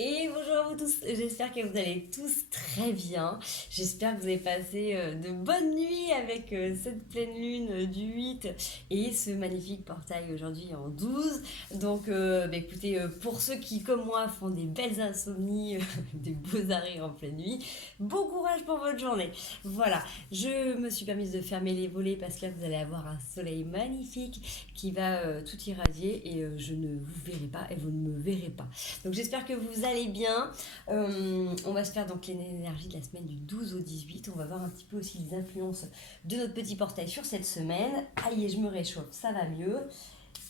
Et bonjour à vous tous, j'espère que vous allez tous très bien. J'espère que vous avez passé de bonnes nuits avec cette pleine lune du 8 et ce magnifique portail aujourd'hui en 12. Donc écoutez, pour ceux qui comme moi font des belles insomnies, des beaux arrêts en pleine nuit, bon courage pour votre journée. Voilà, je me suis permise de fermer les volets parce que là vous allez avoir un soleil magnifique qui va tout irradier et je ne vous verrai pas et vous ne me verrez pas. Donc j'espère que vous allez bien. On va se faire donc l'énergie de la semaine du 12 au 18. On va voir un petit peu aussi les influences de notre petit portail sur cette semaine. Aïe, je me réchauffe, ça va mieux.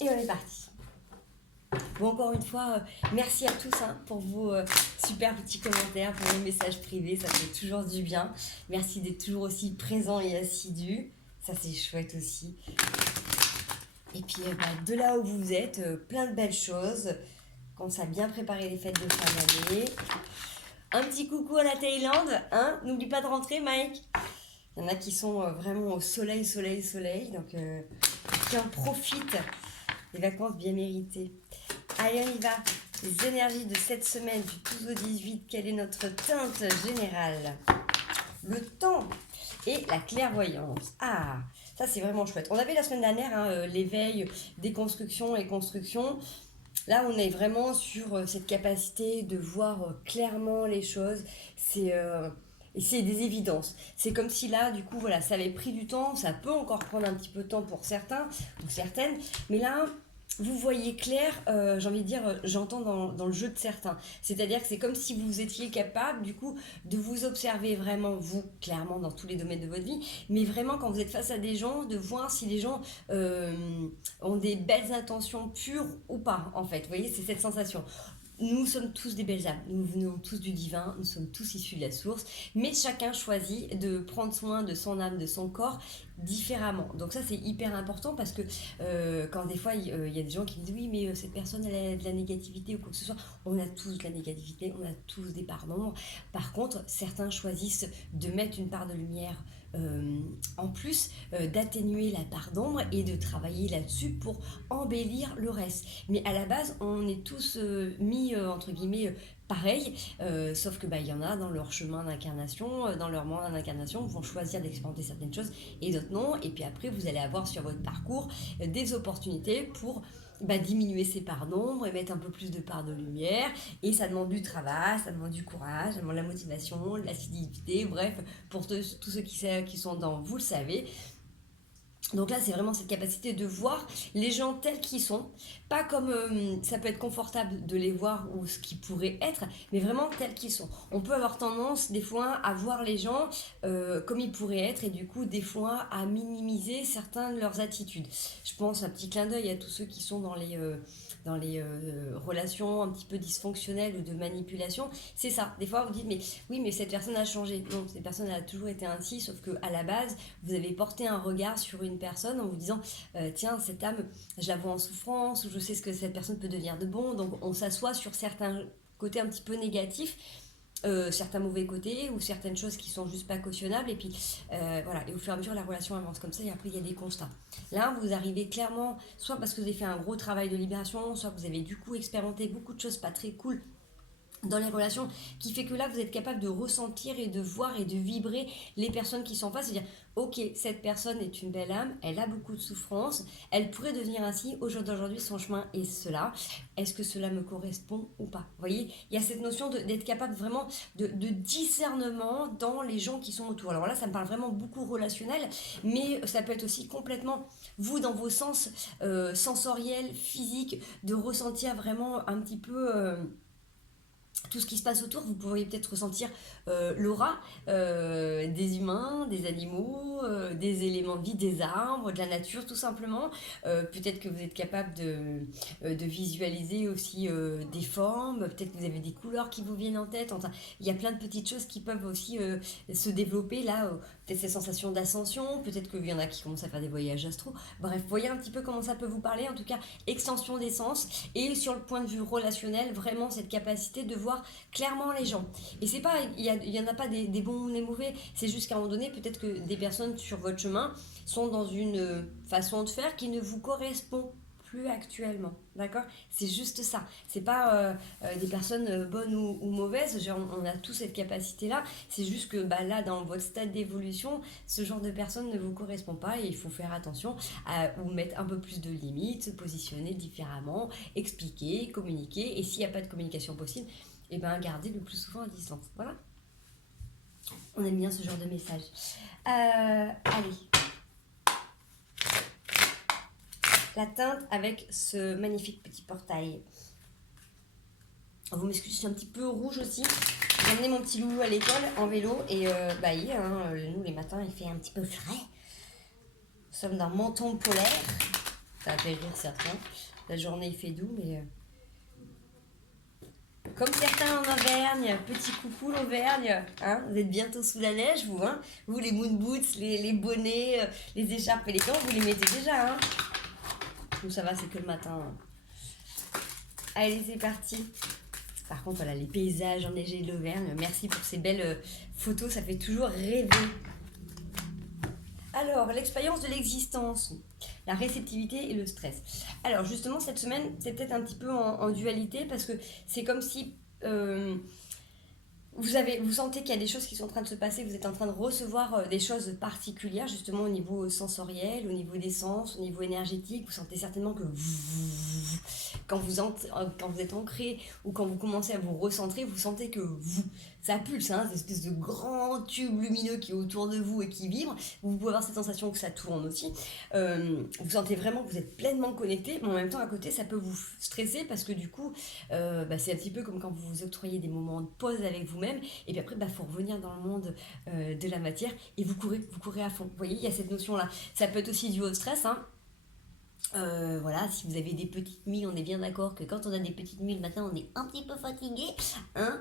Et on est parti. Bon, encore une fois, merci à tous pour vos super petits commentaires, pour vos messages privés, ça fait toujours du bien. Merci d'être toujours aussi présents et assidus. Ça, c'est chouette aussi. Et puis, de là où vous êtes, plein de belles choses. Quand ça a bien préparé les fêtes de fin d'année. Un petit coucou à la Thaïlande, hein. N'oublie pas de rentrer, Mike. Il y en a qui sont vraiment au soleil. Donc, qui en profitent des vacances bien méritées. Allez, on y va. Les énergies de cette semaine du 12 au 18. Quelle est notre teinte générale? Le temps et la clairvoyance. Ah, ça c'est vraiment chouette. On avait la semaine dernière l'éveil, déconstruction et construction. Là, on est vraiment sur cette capacité de voir clairement les choses. Et c'est des évidences. C'est comme si là, du coup, voilà, ça avait pris du temps. Ça peut encore prendre un petit peu de temps pour certains ou certaines. Mais là, vous voyez clair, j'ai envie de dire, j'entends dans le jeu de certains. C'est-à-dire que c'est comme si vous étiez capable, du coup, de vous observer vraiment, vous, clairement, dans tous les domaines de votre vie, mais vraiment, quand vous êtes face à des gens, de voir si les gens ont des belles intentions pures ou pas, en fait. Vous voyez, c'est cette sensation. Nous sommes tous des belles âmes, nous venons tous du divin, nous sommes tous issus de la source, mais chacun choisit de prendre soin de son âme, de son corps différemment. Donc ça c'est hyper important parce que quand des fois il y a des gens qui me disent oui mais cette personne elle a de la négativité ou quoi que ce soit, on a tous de la négativité, on a tous des parts d'ombre. Par contre certains choisissent de mettre une part de lumière en plus, d'atténuer la part d'ombre et de travailler là-dessus pour embellir le reste. Mais à la base, on est tous mis, entre guillemets, pareil, sauf que il y en a dans leur chemin d'incarnation, dans leur monde d'incarnation, vont choisir d'expérimenter certaines choses et d'autres non. Et puis après, vous allez avoir sur votre parcours des opportunités pour diminuer ses parts d'ombre et mettre un peu plus de parts de lumière. Et ça demande du travail, ça demande du courage, ça demande la motivation, l'assiduité, bref, pour tous ceux qui sont dans, vous le savez. Donc là, c'est vraiment cette capacité de voir les gens tels qu'ils sont, pas comme ça peut être confortable de les voir ou ce qu'ils pourraient être, mais vraiment tels qu'ils sont. On peut avoir tendance des fois à voir les gens comme ils pourraient être et du coup des fois à minimiser certaines de leurs attitudes. Je pense un petit clin d'œil à tous ceux qui sont dans les relations un petit peu dysfonctionnelles ou de manipulation. C'est ça. Des fois, vous dites, mais oui, mais cette personne a changé. Non, cette personne a toujours été ainsi, sauf qu'à la base, vous avez porté un regard sur une personne en vous disant, tiens, cette âme, je la vois en souffrance, ou je sais ce que cette personne peut devenir de bon. Donc, on s'assoit sur certains côtés un petit peu négatifs. Certains mauvais côtés ou certaines choses qui sont juste pas cautionnables et puis voilà, et au fur et à mesure la relation avance comme ça et après il y a des constats. Là vous arrivez clairement soit parce que vous avez fait un gros travail de libération, soit que vous avez du coup expérimenté beaucoup de choses pas très cool dans les relations, qui fait que là vous êtes capable de ressentir et de voir et de vibrer les personnes qui sont en face, c'est-à-dire ok, cette personne est une belle âme, elle a beaucoup de souffrance, elle pourrait devenir ainsi, au jour d'aujourd'hui son chemin est cela, est-ce que cela me correspond ou pas? Vous voyez, il y a cette notion d'être capable vraiment de discernement dans les gens qui sont autour. Alors là ça me parle vraiment beaucoup relationnel, mais ça peut être aussi complètement vous dans vos sens sensoriels, physiques, de ressentir vraiment un petit peu tout ce qui se passe autour. Vous pourriez peut-être ressentir l'aura des humains, des animaux, des éléments de vie, des arbres, de la nature tout simplement. Peut-être que vous êtes capable de visualiser aussi des formes, peut-être que vous avez des couleurs qui vous viennent en tête. Enfin, il y a plein de petites choses qui peuvent aussi se développer là. Peut-être ces sensations d'ascension, peut-être qu'il y en a qui commencent à faire des voyages astro. Bref, voyez un petit peu comment ça peut vous parler. En tout cas, extension des sens. Et sur le point de vue relationnel, vraiment cette capacité de voir clairement les gens. Et c'est pas, il y en a pas des bons ou des mauvais, c'est juste qu'à un moment donné, peut-être que des personnes sur votre chemin sont dans une façon de faire qui ne vous correspond plus actuellement, d'accord? C'est juste ça. C'est pas des personnes bonnes ou mauvaises, genre, on a tous cette capacité-là. C'est juste que bah, là, dans votre stade d'évolution, ce genre de personne ne vous correspond pas et il faut faire attention à vous mettre un peu plus de limites, se positionner différemment, expliquer, communiquer. Et s'il n'y a pas de communication possible, et ben garder le plus souvent à distance. Voilà. On aime bien ce genre de message. Allez. La teinte avec ce magnifique petit portail. Vous m'excusez, je suis un petit peu rouge aussi. J'ai emmené mon petit loulou à l'école en vélo et bah nous les matins il fait un petit peu frais. Nous sommes dans menton polaire. Ça va fait rire certains. La journée il fait doux mais comme certains en Auvergne, petit coucou l'Auvergne, hein, vous êtes bientôt sous la neige vous, hein, vous les moon boots, les bonnets, les écharpes et les gants, vous les mettez déjà, hein. Nous ça va, c'est que le matin. Allez c'est parti. Par contre voilà, les paysages enneigés de l'Auvergne, merci pour ces belles photos, ça fait toujours rêver. Alors, l'expérience de l'existence, la réceptivité et le stress. Alors justement, cette semaine, c'est peut-être un petit peu en dualité parce que c'est comme si vous sentez qu'il y a des choses qui sont en train de se passer, vous êtes en train de recevoir des choses particulières, justement au niveau sensoriel, au niveau des sens, au niveau énergétique. Vous sentez certainement que quand vous êtes ancré ou quand vous commencez à vous recentrer, vous sentez que ça pulse, hein, cette espèce de grand tube lumineux qui est autour de vous et qui vibre. Vous pouvez avoir cette sensation que ça tourne aussi. Vous sentez vraiment que vous êtes pleinement connecté, mais en même temps à côté ça peut vous stresser parce que du coup c'est un petit peu comme quand vous vous octroyez des moments de pause avec vous-même et puis après faut revenir dans le monde de la matière et vous courez à fond. Vous voyez, il y a cette notion là. Ça peut être aussi dû au stress, hein. Voilà, si vous avez des petites nuits, on est bien d'accord que quand on a des petites nuits le matin, on est un petit peu fatigué, hein,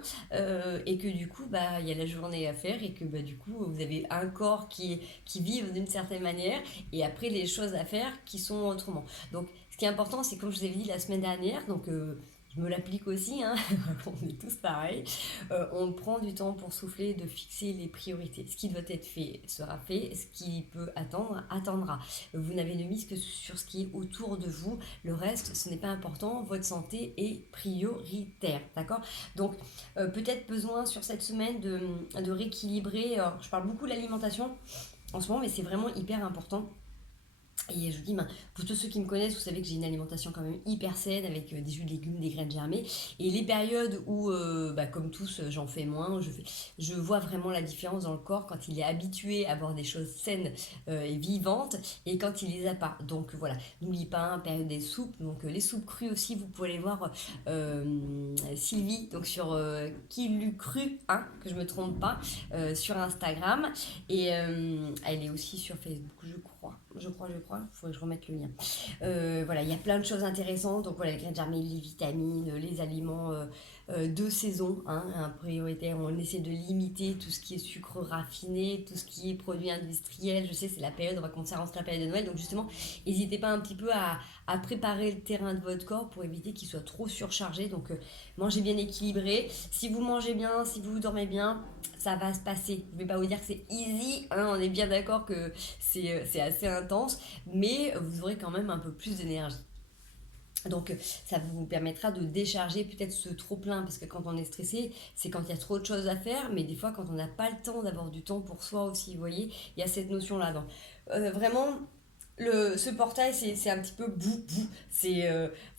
et que du coup, il y a la journée à faire et que du coup, vous avez un corps qui vibre d'une certaine manière et après les choses à faire qui sont autrement. Donc, ce qui est important, c'est comme je vous avais dit la semaine dernière, donc je me l'applique aussi, hein, on est tous pareils, on prend du temps pour souffler, de fixer les priorités. Ce qui doit être fait sera fait, ce qui peut attendre, attendra. Vous n'avez de mise que sur ce qui est autour de vous, le reste, ce n'est pas important, votre santé est prioritaire, d'accord? Donc, peut-être besoin sur cette semaine de rééquilibrer, alors, je parle beaucoup de l'alimentation en ce moment, mais c'est vraiment hyper important. Et je vous dis, pour tous ceux qui me connaissent, vous savez que j'ai une alimentation quand même hyper saine avec des jus de légumes, des graines germées. Et les périodes où, comme tous, j'en fais moins, je vois vraiment la différence dans le corps quand il est habitué à avoir des choses saines et vivantes et quand il les a pas. Donc voilà, n'oubliez pas, hein, période des soupes. Donc les soupes crues aussi, vous pouvez aller voir Sylvie, donc sur Qui l'eût cru, hein, que je me trompe pas, sur Instagram. Et elle est aussi sur Facebook, je crois. Il faudrait que je remette le lien. Voilà, il y a plein de choses intéressantes. Donc voilà, les graines germées, les vitamines, les aliments de saison, hein, en priorité. On essaie de limiter tout ce qui est sucre raffiné, tout ce qui est produit industriel. Je sais, c'est la période, on va commencer à rentrer la période de Noël. Donc justement, n'hésitez pas un petit peu à préparer le terrain de votre corps pour éviter qu'il soit trop surchargé. Donc mangez bien équilibré. Si vous mangez bien, si vous dormez bien, ça va se passer. Je ne vais pas vous dire que c'est easy, hein, on est bien d'accord que c'est assez intense, mais vous aurez quand même un peu plus d'énergie. Donc ça vous permettra de décharger peut-être ce trop plein, parce que quand on est stressé, c'est quand il y a trop de choses à faire, mais des fois quand on n'a pas le temps d'avoir du temps pour soi aussi, vous voyez, il y a cette notion-là. Donc vraiment, ce portail, c'est un petit peu c'est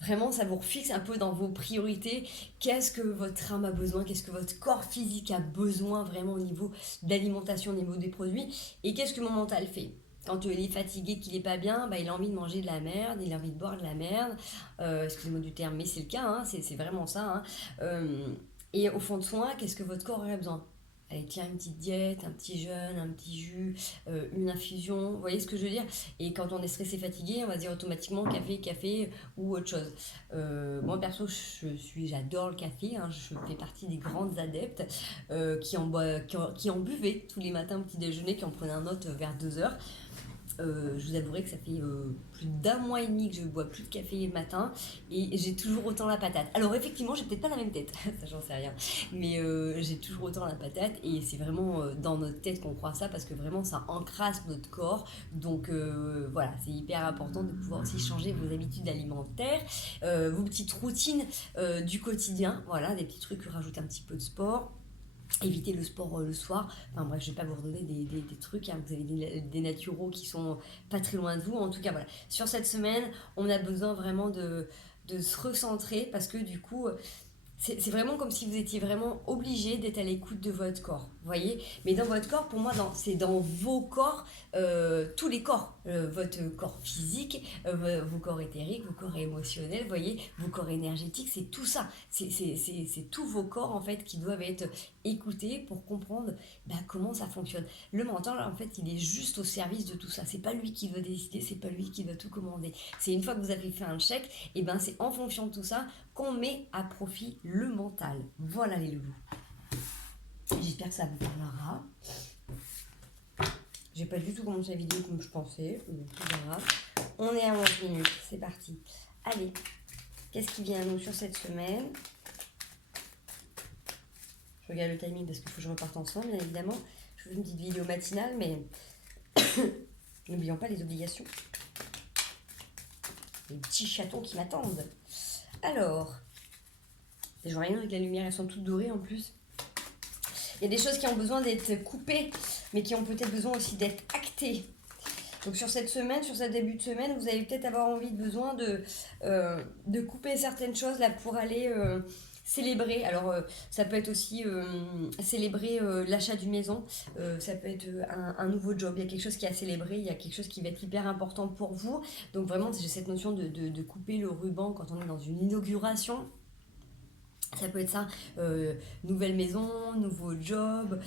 vraiment, ça vous refixe un peu dans vos priorités. Qu'est-ce que votre âme a besoin, qu'est-ce que votre corps physique a besoin vraiment au niveau d'alimentation, au niveau des produits, et qu'est-ce que mon mental fait. Quand il est fatigué, qu'il n'est pas bien, il a envie de manger de la merde, il a envie de boire de la merde, excusez-moi du terme, mais c'est le cas, hein, c'est vraiment ça, hein. Et au fond de soi, qu'est-ce que votre corps aurait besoin? Allez, tiens, une petite diète, un petit jeûne, un petit jus, une infusion, vous voyez ce que je veux dire? Et quand on est stressé, fatigué, on va dire automatiquement café ou autre chose. Moi, perso, j'adore le café, hein, je fais partie des grandes adeptes qui en buvaient tous les matins au petit déjeuner, qui en prenaient un autre vers 2 heures. Je vous avouerai que ça fait plus d'un mois et demi que je ne bois plus de café le matin et j'ai toujours autant la patate. Alors effectivement, j'ai peut-être pas la même tête, ça j'en sais rien, mais j'ai toujours autant la patate et c'est vraiment dans notre tête qu'on croit ça parce que vraiment ça encrasse notre corps. Donc voilà, c'est hyper important de pouvoir aussi changer vos habitudes alimentaires, vos petites routines du quotidien, voilà, des petits trucs, rajouter un petit peu de sport. Éviter le sport le soir. Enfin bref, je vais pas vous redonner des trucs, hein. Vous avez des naturaux qui sont pas très loin de vous. En tout cas, voilà. Sur cette semaine, on a besoin vraiment de se recentrer parce que du coup, c'est vraiment comme si vous étiez vraiment obligé d'être à l'écoute de votre corps, vous voyez. Mais dans votre corps, pour moi, c'est dans vos corps, tous les corps, votre corps physique, vos corps éthériques, vos corps émotionnels, vous voyez, vos corps énergétiques, c'est tout ça. C'est tous vos corps, en fait, qui doivent être écoutés pour comprendre comment ça fonctionne. Le mental, en fait, il est juste au service de tout ça. C'est pas lui qui doit décider, c'est pas lui qui doit tout commander. C'est une fois que vous avez fait un check, et c'est en fonction de tout ça qu'on met à profit le mental. Voilà les loulous. J'espère que ça vous parlera. J'ai pas du tout commencé la vidéo comme je pensais. C'est pas grave. On est à 11 minutes. C'est parti. Allez. Qu'est-ce qui vient à nous sur cette semaine? Je regarde le timing parce qu'il faut que je reparte ensemble, bien évidemment. Je fais une petite vidéo matinale, mais n'oublions pas les obligations. Les petits chatons qui m'attendent. Alors, les gens rien avec la lumière, elles sont toutes dorées en plus. Il y a des choses qui ont besoin d'être coupées, mais qui ont peut-être besoin aussi d'être actées. Donc sur cette semaine, sur ce début de semaine, vous allez peut-être avoir besoin de couper certaines choses là pour aller célébrer. Alors ça peut être aussi célébrer l'achat d'une maison, ça peut être un nouveau job, il y a quelque chose qui est à célébrer, il y a quelque chose qui va être hyper important pour vous. Donc vraiment, j'ai cette notion de couper le ruban quand on est dans une inauguration. Ça peut être ça, nouvelle maison, nouveau job,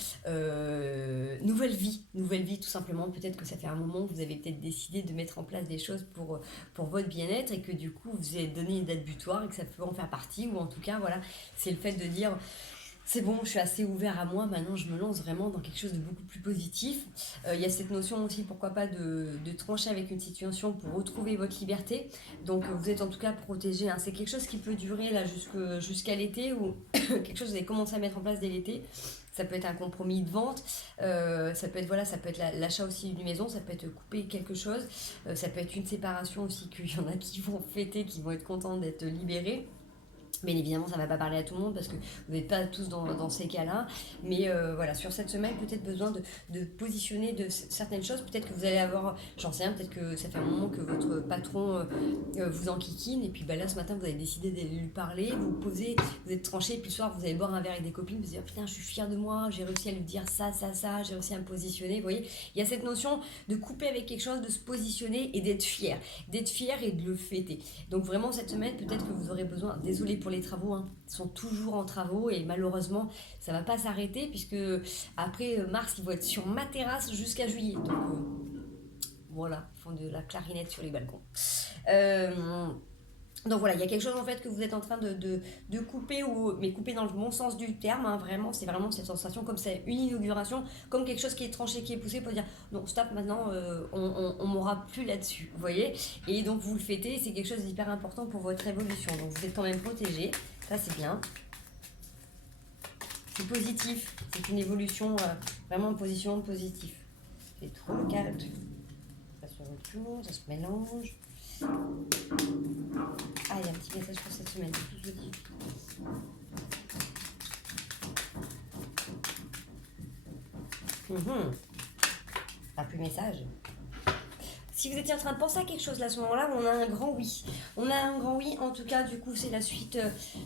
nouvelle vie tout simplement. Peut-être que ça fait un moment que vous avez peut-être décidé de mettre en place des choses pour votre bien-être et que du coup vous avez donné une date butoir et que ça peut en faire partie. Ou en tout cas, voilà, c'est le fait de dire... C'est bon, je suis assez ouvert à moi, maintenant je me lance vraiment dans quelque chose de beaucoup plus positif. Il y a cette notion aussi, pourquoi pas, de trancher avec une situation pour retrouver votre liberté. Donc vous êtes en tout cas protégé, hein. C'est quelque chose qui peut durer là jusqu'à l'été ou quelque chose que vous avez commencé à mettre en place dès l'été. Ça peut être un compromis de vente, ça peut être l'achat aussi d'une maison, ça peut être couper quelque chose, ça peut être une séparation aussi, qu'il y en a qui vont fêter, qui vont être contents d'être libérés. Bien évidemment, ça ne va pas parler à tout le monde parce que vous n'êtes pas tous dans ces cas-là. Mais voilà, sur cette semaine, peut-être besoin de positionner de certaines choses. Peut-être que vous allez avoir, j'en sais rien, peut-être que ça fait un moment que votre patron vous enquiquine. Et puis là, ce matin, vous avez décidé de lui parler, vous posez, vous êtes tranché. Et puis le soir, vous allez boire un verre avec des copines. Vous allez dire, putain, je suis fière de moi, j'ai réussi à lui dire ça, j'ai réussi à me positionner. Vous voyez, il y a cette notion de couper avec quelque chose, de se positionner et d'être fier. D'être fier et de le fêter. Donc vraiment, cette semaine, peut-être que vous aurez besoin, désolé pour les travaux, hein. Ils sont toujours en travaux et malheureusement ça va pas s'arrêter puisque après mars ils vont être sur ma terrasse jusqu'à juillet, donc voilà, ils font de la clarinette sur les balcons. Donc voilà, il y a quelque chose en fait que vous êtes en train de couper, mais couper dans le bon sens du terme, hein, vraiment, c'est vraiment cette sensation comme c'est une inauguration, comme quelque chose qui est tranché, qui est poussé pour dire non, stop, maintenant on m'aura plus là-dessus, vous voyez. Et donc vous le fêtez, c'est quelque chose d'hyper important pour votre évolution, donc vous êtes quand même protégé, ça c'est bien. C'est positif, c'est une évolution vraiment en position positive. C'est trop le calme, ça se retourne, ça se mélange. Ah, il y a un petit message pour cette semaine, tout je dis. Pas plus message. Si vous étiez en train de penser à quelque chose là, à ce moment-là, on a un grand oui. On a un grand oui, en tout cas, du coup, c'est la suite.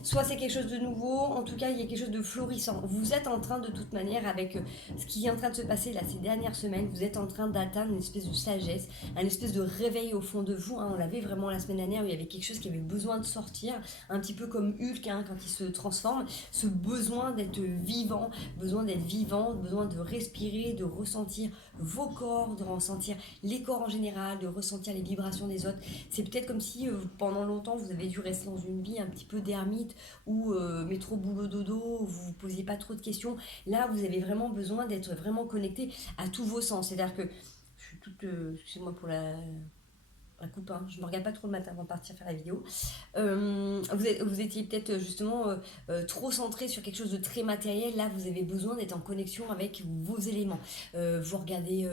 Soit c'est quelque chose de nouveau, en tout cas, il y a quelque chose de florissant. Vous êtes en train, de toute manière, avec ce qui est en train de se passer là ces dernières semaines, vous êtes en train d'atteindre une espèce de sagesse, un espèce de réveil au fond de vous, hein. On l'avait vraiment la semaine dernière, où il y avait quelque chose qui avait besoin de sortir, un petit peu comme Hulk, hein, quand il se transforme, ce besoin d'être vivant, besoin de respirer, de ressentir vos corps, de ressentir les corps en général, de ressentir les vibrations des autres. C'est peut-être comme si pendant longtemps vous avez dû rester dans une vie un petit peu d'ermite ou métro boulot dodo, où vous vous posiez pas trop de questions. Là vous avez vraiment besoin d'être vraiment connecté à tous vos sens. C'est-à-dire que je suis toute... excusez-moi pour la coupe, hein. Je me regarde pas trop le matin avant de partir faire la vidéo. Vous étiez peut-être justement trop centré sur quelque chose de très matériel. Là, vous avez besoin d'être en connexion avec vos éléments. Vous regardez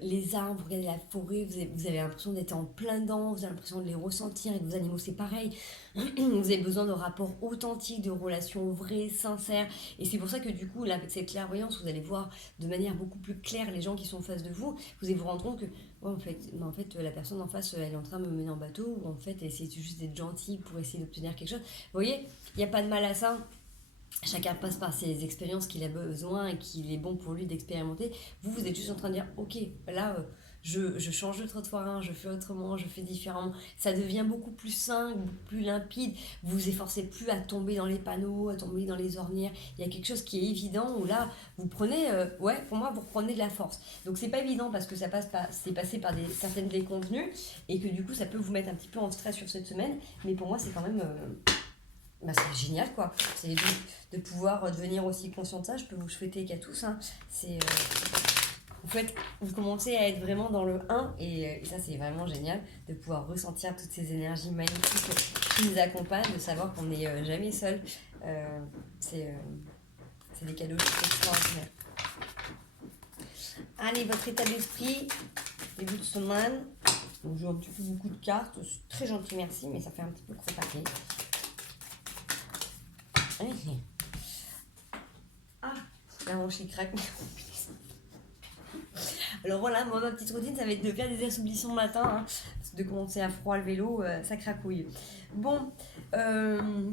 les arbres, vous regardez la forêt, vous avez l'impression d'être en plein dedans, vous avez l'impression de les ressentir. Et vos animaux, c'est pareil. Vous avez besoin de rapports authentiques, de relations vraies, sincères. Et c'est pour ça que du coup, là, avec cette clairvoyance, vous allez voir de manière beaucoup plus claire les gens qui sont en face de vous. Vous allez vous rendre compte que ouais, en fait, la personne en face, elle est en train de me mener en bateau, ou en fait, elle essaie juste d'être gentille pour essayer d'obtenir quelque chose. Vous voyez, il n'y a pas de mal à ça. Chacun passe par ses expériences qu'il a besoin et qu'il est bon pour lui d'expérimenter. Vous êtes juste en train de dire, ok, là, je change de trottoir, je fais autrement, je fais différemment. Ça devient beaucoup plus sain, beaucoup plus limpide. Vous vous efforcez plus à tomber dans les panneaux, à tomber dans les ornières. Il y a quelque chose qui est évident où là, vous prenez, pour moi, vous reprenez de la force. Donc c'est pas évident parce que c'est passé par certaines déconvenues et que du coup, ça peut vous mettre un petit peu en stress sur cette semaine. Mais pour moi, c'est quand même... c'est génial quoi, c'est de pouvoir devenir aussi conscient de ça. Je peux vous souhaiter qu'à tous, hein, c'est, vous commencez à être vraiment dans le 1 et ça c'est vraiment génial de pouvoir ressentir toutes ces énergies magnifiques qui nous accompagnent, de savoir qu'on n'est jamais seul. C'est des cadeaux extraordinaires. Allez, votre état d'esprit, début de semaine, on joue un petit peu beaucoup de cartes, c'est très gentil merci, mais ça fait un petit peu trop paquet. Ah, la manche qui craque. Alors voilà, moi ma petite routine, ça va être de faire des assouplissants le matin, hein, de commencer à froid le vélo, ça cracouille. Bon,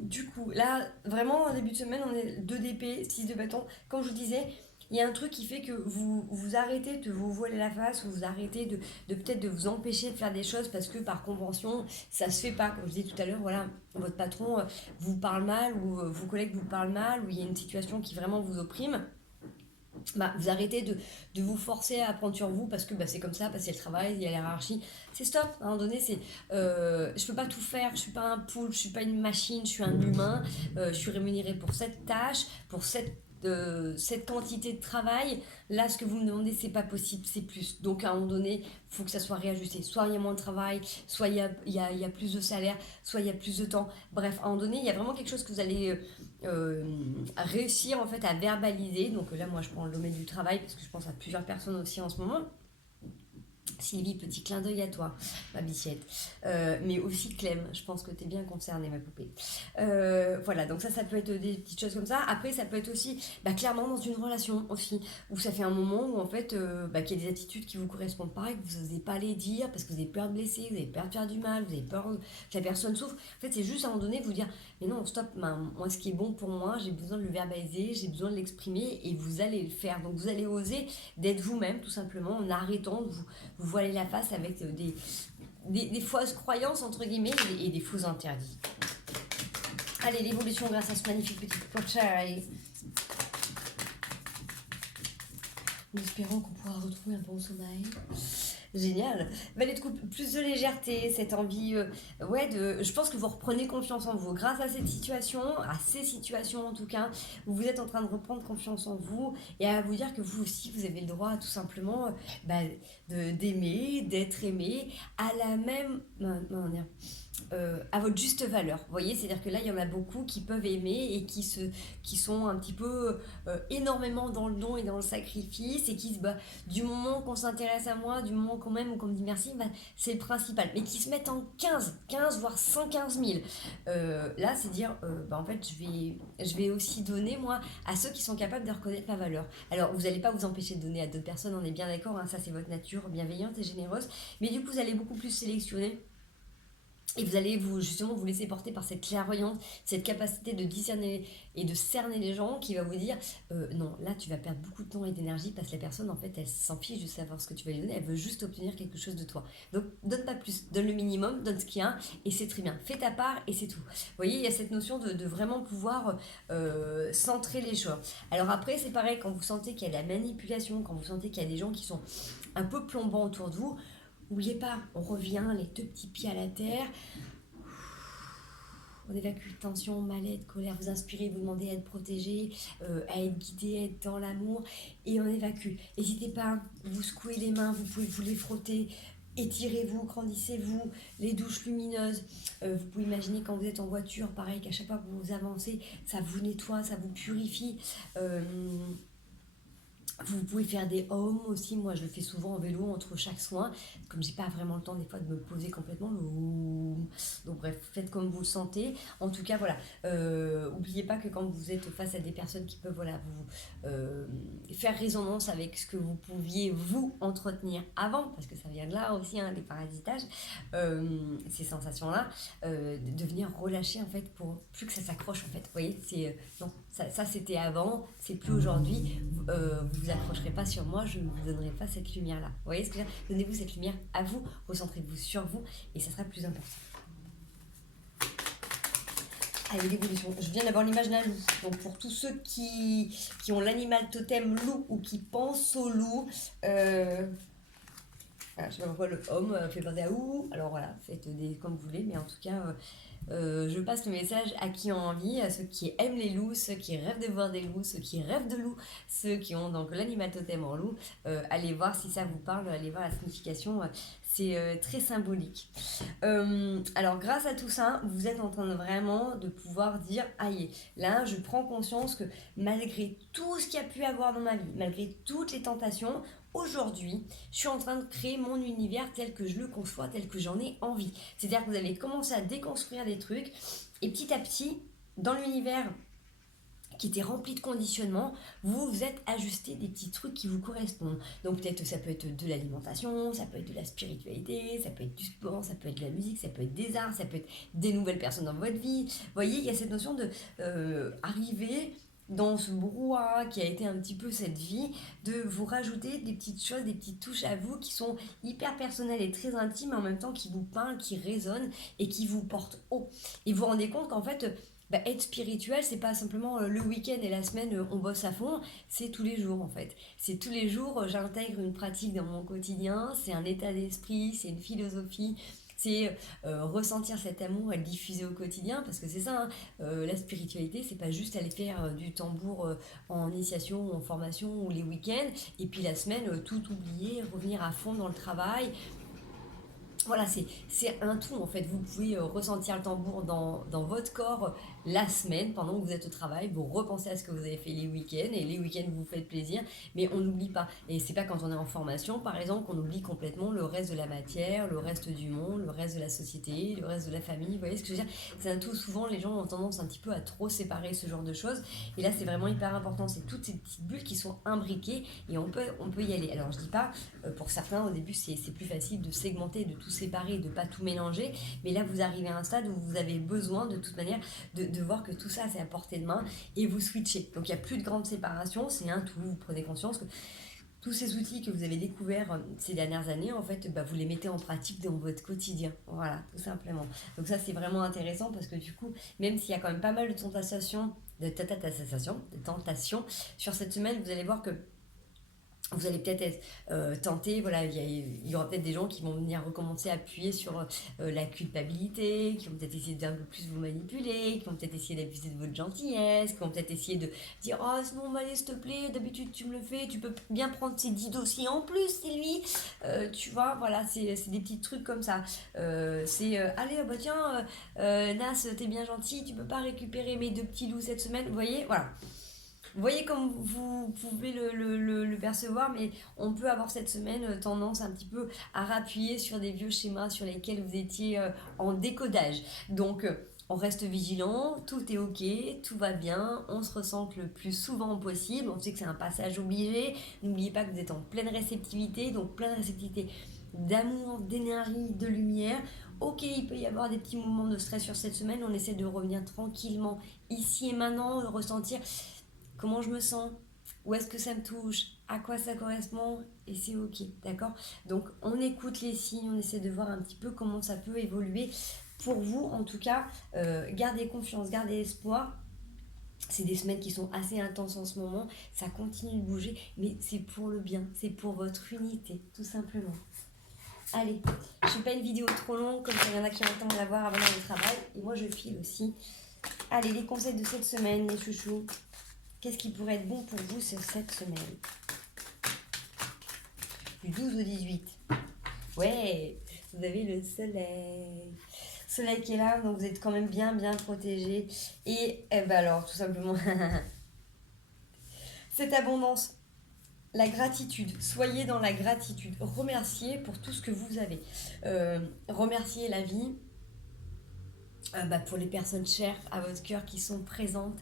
du coup, là, vraiment, en début de semaine, on est 2 d'épée, 6 de bâton. Comme je vous disais, il y a un truc qui fait que vous arrêtez de vous voiler la face, ou vous arrêtez de peut-être de vous empêcher de faire des choses parce que par convention, ça se fait pas. Comme je disais tout à l'heure, voilà, votre patron vous parle mal, ou vos collègues vous parlent mal, ou il y a une situation qui vraiment vous opprime. Vous arrêtez de vous forcer à prendre sur vous parce que c'est comme ça, parce qu'il y a le travail, il y a la hiérarchie. C'est stop, à un moment donné, je peux pas tout faire, je suis pas un poule, je suis pas une machine, je suis un humain, je suis rémunérée pour cette tâche, pour cette quantité de travail. Là, ce que vous me demandez, c'est pas possible, c'est plus. Donc, à un moment donné, il faut que ça soit réajusté. Soit il y a moins de travail, soit il y a plus de salaire, soit il y a plus de temps. Bref, à un moment donné, il y a vraiment quelque chose que vous allez réussir en fait à verbaliser. Donc là, moi, je prends le domaine du travail parce que je pense à plusieurs personnes aussi en ce moment. Sylvie, petit clin d'œil à toi, ma bichette. Mais aussi Clem, je pense que tu es bien concernée, ma poupée. Voilà, donc ça peut être des petites choses comme ça. Après, ça peut être aussi, clairement, dans une relation aussi, où ça fait un moment où, en fait, qu'il y a des attitudes qui vous correspondent pas et que vous n'osez pas les dire parce que vous avez peur de blesser, vous avez peur de faire du mal, vous avez peur que la personne souffre. En fait, c'est juste à un moment donné vous dire, mais non, stop, moi, ce qui est bon pour moi, j'ai besoin de le verbaliser, j'ai besoin de l'exprimer et vous allez le faire. Donc, vous allez oser d'être vous-même, tout simplement, en arrêtant de vous voiler la face avec des fausses croyances, entre guillemets, et des faux interdits. Allez, l'évolution grâce à ce magnifique petit portrait. Nous espérons qu'on pourra retrouver un bon sommeil. Génial. Valet de coupe, plus de légèreté, cette envie, je pense que vous reprenez confiance en vous. Grâce à cette situation, à ces situations en tout cas, vous êtes en train de reprendre confiance en vous et à vous dire que vous aussi, vous avez le droit tout simplement d'aimer, d'être aimé à la même... à votre juste valeur. Vous voyez, c'est-à-dire que là, il y en a beaucoup qui peuvent aimer et qui sont un petit peu énormément dans le don et dans le sacrifice et qui, du moment qu'on s'intéresse à moi, du moment qu'on m'aime ou qu'on me dit merci, c'est le principal. Mais qui se mettent en 15 voire 115 000. Là, c'est dire, en fait, je vais aussi donner, moi, à ceux qui sont capables de reconnaître ma valeur. Alors, vous n'allez pas vous empêcher de donner à d'autres personnes, on est bien d'accord, hein, ça c'est votre nature bienveillante et généreuse. Mais du coup, vous allez beaucoup plus sélectionner. Et vous allez justement vous laisser porter par cette clairvoyance, cette capacité de discerner et de cerner les gens qui va vous dire non, là tu vas perdre beaucoup de temps et d'énergie parce que la personne en fait elle s'en fiche de savoir ce que tu vas lui donner, elle veut juste obtenir quelque chose de toi. Donc donne pas plus, donne le minimum, donne ce qu'il y a et c'est très bien. Fais ta part et c'est tout. Vous voyez, il y a cette notion de vraiment pouvoir centrer les choses. Alors après c'est pareil, quand vous sentez qu'il y a de la manipulation, quand vous sentez qu'il y a des gens qui sont un peu plombants autour de vous, n'oubliez pas, on revient les deux petits pieds à la terre. on évacue tension, mal-être, colère, vous inspirez, vous demandez à être protégé, à être guidé, à être dans l'amour, et on évacue. N'hésitez pas, vous secouez les mains, vous pouvez vous les frotter, étirez-vous, grandissez-vous, les douches lumineuses. Vous pouvez imaginer quand vous êtes en voiture, pareil, qu'à chaque fois que vous avancez, ça vous nettoie, ça vous purifie. Vous pouvez faire des ohms aussi, moi je le fais souvent en vélo entre chaque soin, comme j'ai pas vraiment le temps des fois de me poser complètement, donc bref, faites comme vous le sentez. En tout cas voilà, oubliez pas que quand vous êtes face à des personnes qui peuvent voilà, vous faire résonance avec ce que vous pouviez vous entretenir avant, parce que ça vient de là aussi, hein, les parasitages, ces sensations-là, de venir relâcher en fait pour plus que ça s'accroche en fait. Vous voyez, c'est non, ça c'était avant, c'est plus aujourd'hui. Vous accrocherez pas sur moi, je ne vous donnerai pas cette lumière là. Vous voyez ce que je veux dire? Donnez-vous cette lumière à vous, recentrez-vous sur vous et ça sera plus important. Allez, l'évolution. Je viens d'avoir l'image d'un loup. Donc pour tous ceux qui ont l'animal totem loup ou qui pensent au loup, voilà, je sais pas pourquoi le homme fait penser à ouh. Alors voilà, faites des comme vous voulez, mais en tout cas, je passe le message à qui ont envie, à ceux qui aiment les loups, ceux qui rêvent de voir des loups, ceux qui rêvent de loups, ceux qui ont donc l'animal totem en loup. Allez voir si ça vous parle, allez voir la signification. C'est très symbolique. Alors grâce à tout ça, vous êtes en train de vraiment de pouvoir dire aïe, là je prends conscience que malgré tout ce qu'il y a pu avoir dans ma vie, malgré toutes les tentations, aujourd'hui, je suis en train de créer mon univers tel que je le conçois, tel que j'en ai envie. C'est-à-dire que vous allez commencer à déconstruire des trucs et petit à petit, dans l'univers qui était rempli de conditionnements, vous vous êtes ajusté des petits trucs qui vous correspondent. Donc peut-être ça peut être de l'alimentation, ça peut être de la spiritualité, ça peut être du sport, ça peut être de la musique, ça peut être des arts, ça peut être des nouvelles personnes dans votre vie. Vous voyez, il y a cette notion de arriver dans ce brouhaha qui a été un petit peu cette vie, de vous rajouter des petites choses, des petites touches à vous qui sont hyper personnelles et très intimes, mais en même temps qui vous parlent, qui résonnent et qui vous portent haut. Et vous vous rendez compte qu'en fait, être spirituel, c'est pas simplement le week-end et la semaine, on bosse à fond, c'est tous les jours en fait. C'est tous les jours, j'intègre une pratique dans mon quotidien, c'est un état d'esprit, c'est une philosophie, c'est ressentir cet amour et le diffuser au quotidien, parce que c'est ça, hein, la spiritualité, c'est pas juste aller faire du tambour en initiation ou en formation ou les week-ends, et puis la semaine, tout oublier, revenir à fond dans le travail. Voilà, c'est un tout en fait. Vous pouvez ressentir le tambour dans votre corps la semaine pendant que vous êtes au travail. Vous repensez à ce que vous avez fait les week-ends et les week-ends vous faites plaisir, mais on n'oublie pas. Et c'est pas quand on est en formation, par exemple, qu'on oublie complètement le reste de la matière, le reste du monde, le reste de la société, le reste de la famille. Vous voyez ce que je veux dire? C'est un tout. Souvent, les gens ont tendance un petit peu à trop séparer ce genre de choses. Et là, c'est vraiment hyper important. C'est toutes ces petites bulles qui sont imbriquées et on peut y aller. Alors, je dis pas, pour certains, au début, c'est plus facile de segmenter, de tout séparer, de pas tout mélanger, mais là vous arrivez à un stade où vous avez besoin de toute manière de voir que tout ça c'est à portée de main et vous switchez. Donc il n'y a plus de grande séparation, c'est un tout. Vous prenez conscience que tous ces outils que vous avez découverts ces dernières années, en fait, vous les mettez en pratique dans votre quotidien. Voilà, tout simplement. Donc ça, c'est vraiment intéressant parce que du coup, même s'il y a quand même pas mal de tentations, sur cette semaine, vous allez voir que vous allez peut-être être tenté, voilà, il y aura peut-être des gens qui vont venir recommencer à appuyer sur la culpabilité, qui vont peut-être essayer d'un peu plus vous manipuler, qui vont peut-être essayer d'abuser de votre gentillesse, qui vont peut-être essayer de dire « Oh, sinon, allez, s'il te plaît, d'habitude tu me le fais, tu peux bien prendre ces 10 dossiers en plus, c'est lui. » Tu vois, voilà, c'est des petits trucs comme ça. Allez, bah tiens, Nas, t'es bien gentil, tu peux pas récupérer mes 2 petits loups cette semaine. Vous voyez, voilà. Vous voyez comme vous pouvez le percevoir, mais on peut avoir cette semaine tendance un petit peu à rappuyer sur des vieux schémas sur lesquels vous étiez en décodage. Donc, on reste vigilant, tout est ok, tout va bien, on se ressente le plus souvent possible, on sait que c'est un passage obligé. N'oubliez pas que vous êtes en pleine réceptivité, donc pleine réceptivité d'amour, d'énergie, de lumière. Ok, il peut y avoir des petits moments de stress sur cette semaine, on essaie de revenir tranquillement ici et maintenant, de ressentir comment je me sens, où est-ce que ça me touche, à quoi ça correspond, et c'est ok, d'accord? Donc on écoute les signes, on essaie de voir un petit peu comment ça peut évoluer pour vous. En tout cas, gardez confiance, gardez espoir. C'est des semaines qui sont assez intenses en ce moment, ça continue de bouger, mais c'est pour le bien, c'est pour votre unité, tout simplement. Allez, je fais pas une vidéo trop longue, comme ça il y en a qui ont le temps de la voir avant d'aller au travail. Et moi je file aussi. Allez, les conseils de cette semaine, les chouchous. Qu'est-ce qui pourrait être bon pour vous sur cette semaine? Du 12 au 18. Ouais, vous avez le soleil. Soleil qui est là, donc vous êtes quand même bien protégé. Et eh ben alors, tout simplement, cette abondance, la gratitude. Soyez dans la gratitude. Remerciez pour tout ce que vous avez. Remerciez la vie. Pour les personnes chères à votre cœur qui sont présentes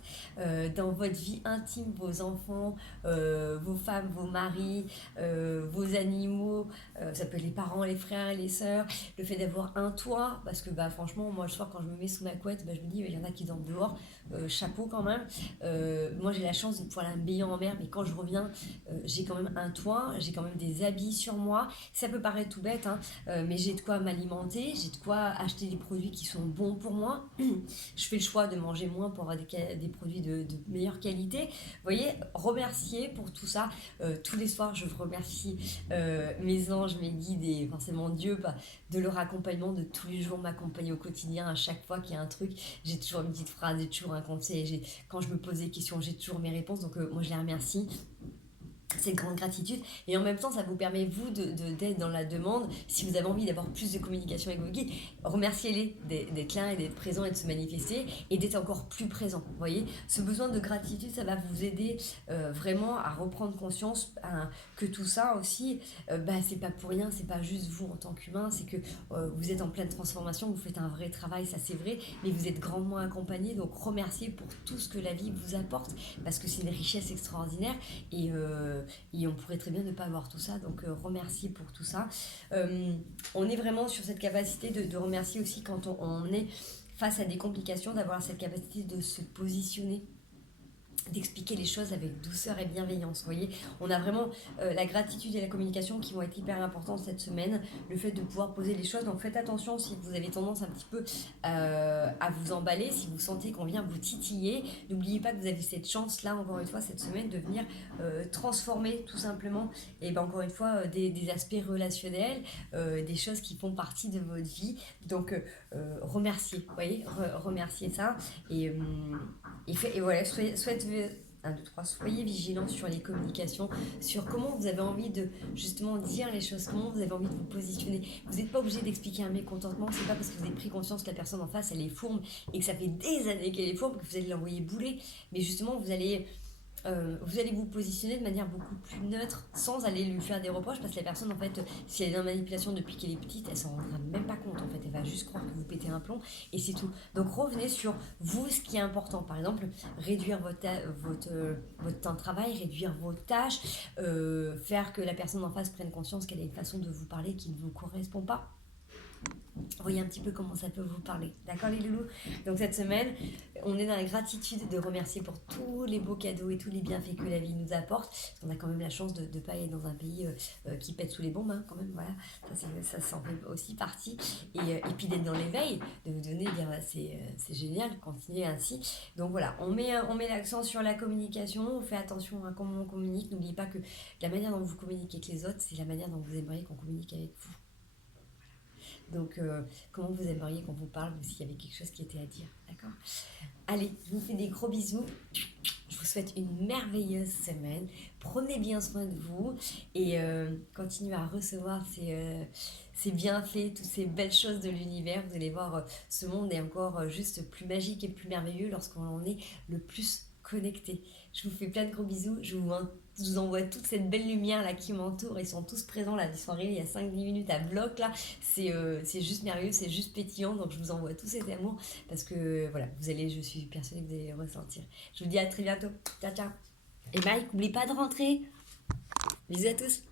dans votre vie intime, vos enfants, vos femmes, vos maris, vos animaux, ça peut être les parents, les frères et les sœurs, le fait d'avoir un toit, parce que franchement, moi le soir quand je me mets sous ma couette, je me dis, il y en a qui dorment dehors, chapeau quand même. Moi j'ai la chance de pouvoir aller me baigner en mer, mais quand je reviens, j'ai quand même un toit, j'ai quand même des habits sur moi. Ça peut paraître tout bête, hein, mais j'ai de quoi m'alimenter, j'ai de quoi acheter des produits qui sont bons pour moi. Je fais le choix de manger moins pour avoir des produits de meilleure qualité. Vous voyez, remercier pour tout ça. Tous les soirs, je remercie mes anges, mes guides et forcément Dieu de leur accompagnement de tous les jours, m'accompagner au quotidien. À chaque fois qu'il y a un truc, j'ai toujours une petite phrase, j'ai toujours un conseil. Quand je me pose des questions, j'ai toujours mes réponses. Donc moi, je les remercie. C'est une grande gratitude et en même temps ça vous permet vous d'être dans la demande. Si vous avez envie d'avoir plus de communication avec vos guides, remerciez-les d'être là et d'être présent et de se manifester et d'être encore plus présent. Vous voyez, ce besoin de gratitude, ça va vous aider vraiment à reprendre conscience que tout ça aussi, c'est pas pour rien, c'est pas juste vous en tant qu'humain, c'est que vous êtes en pleine transformation, vous faites un vrai travail, ça c'est vrai, mais vous êtes grandement accompagné. Donc remerciez pour tout ce que la vie vous apporte parce que c'est une richesse extraordinaire et on pourrait très bien ne pas avoir tout ça, donc remercier pour tout ça. On est vraiment sur cette capacité de remercier aussi quand on est face à des complications, d'avoir cette capacité de se positionner, d'expliquer les choses avec douceur et bienveillance. Vous voyez, on a vraiment la gratitude et la communication qui vont être hyper importantes cette semaine, le fait de pouvoir poser les choses. Donc faites attention si vous avez tendance un petit peu à vous emballer, si vous sentez qu'on vient vous titiller. N'oubliez pas que vous avez cette chance là, encore une fois, cette semaine, de venir transformer tout simplement, et encore une fois, des aspects relationnels, des choses qui font partie de votre vie. Donc remerciez, vous voyez, remerciez ça et voilà, soyez vigilants sur les communications, sur comment vous avez envie de justement dire les choses, comment vous avez envie de vous positionner. Vous n'êtes pas obligé d'expliquer un mécontentement, c'est pas parce que vous avez pris conscience que la personne en face elle est fourbe et que ça fait des années qu'elle est fourbe que vous allez l'envoyer bouler, mais justement vous allez vous positionner de manière beaucoup plus neutre sans aller lui faire des reproches, parce que la personne en fait, si elle est dans la manipulation depuis qu'elle est petite, elle s'en rendra même pas compte en fait, elle va juste croire que vous pétez un plomb et c'est tout. Donc revenez sur vous, ce qui est important, par exemple réduire votre temps de travail, réduire vos tâches, faire que la personne en face prenne conscience qu'elle a une façon de vous parler qui ne vous correspond pas. Voyez un petit peu comment ça peut vous parler, d'accord les loulous? Donc cette semaine, on est dans la gratitude de remercier pour tous les beaux cadeaux et tous les bienfaits que la vie nous apporte. On a quand même la chance de ne pas aller dans un pays qui pète sous les bombes, hein, quand même, voilà, ça s'en fait aussi partie. Et puis d'être dans l'éveil, de vous donner, dire c'est génial, continuez ainsi. Donc voilà, on met l'accent sur la communication, on fait attention à comment on communique. N'oubliez pas que la manière dont vous communiquez avec les autres, c'est la manière dont vous aimeriez qu'on communique avec vous. Donc, comment vous aimeriez qu'on vous parle ou s'il y avait quelque chose qui était à dire, d'accord? Allez, je vous fais des gros bisous. Je vous souhaite une merveilleuse semaine. Prenez bien soin de vous et continuez à recevoir ces bienfaits, toutes ces belles choses de l'univers. Vous allez voir, ce monde est encore juste plus magique et plus merveilleux lorsqu'on en est le plus connecté. Je vous fais plein de gros bisous. Je vous envoie toute cette belle lumière là qui m'entoure. Ils sont tous présents là, ils sont arrivés il y a 5-10 minutes à bloc là. C'est juste merveilleux, c'est juste pétillant. Donc je vous envoie tout cet amour parce que voilà, je suis persuadée que vous allez ressentir. Je vous dis à très bientôt. Ciao ciao. Et Mike, n'oublie pas de rentrer. Bisous à tous.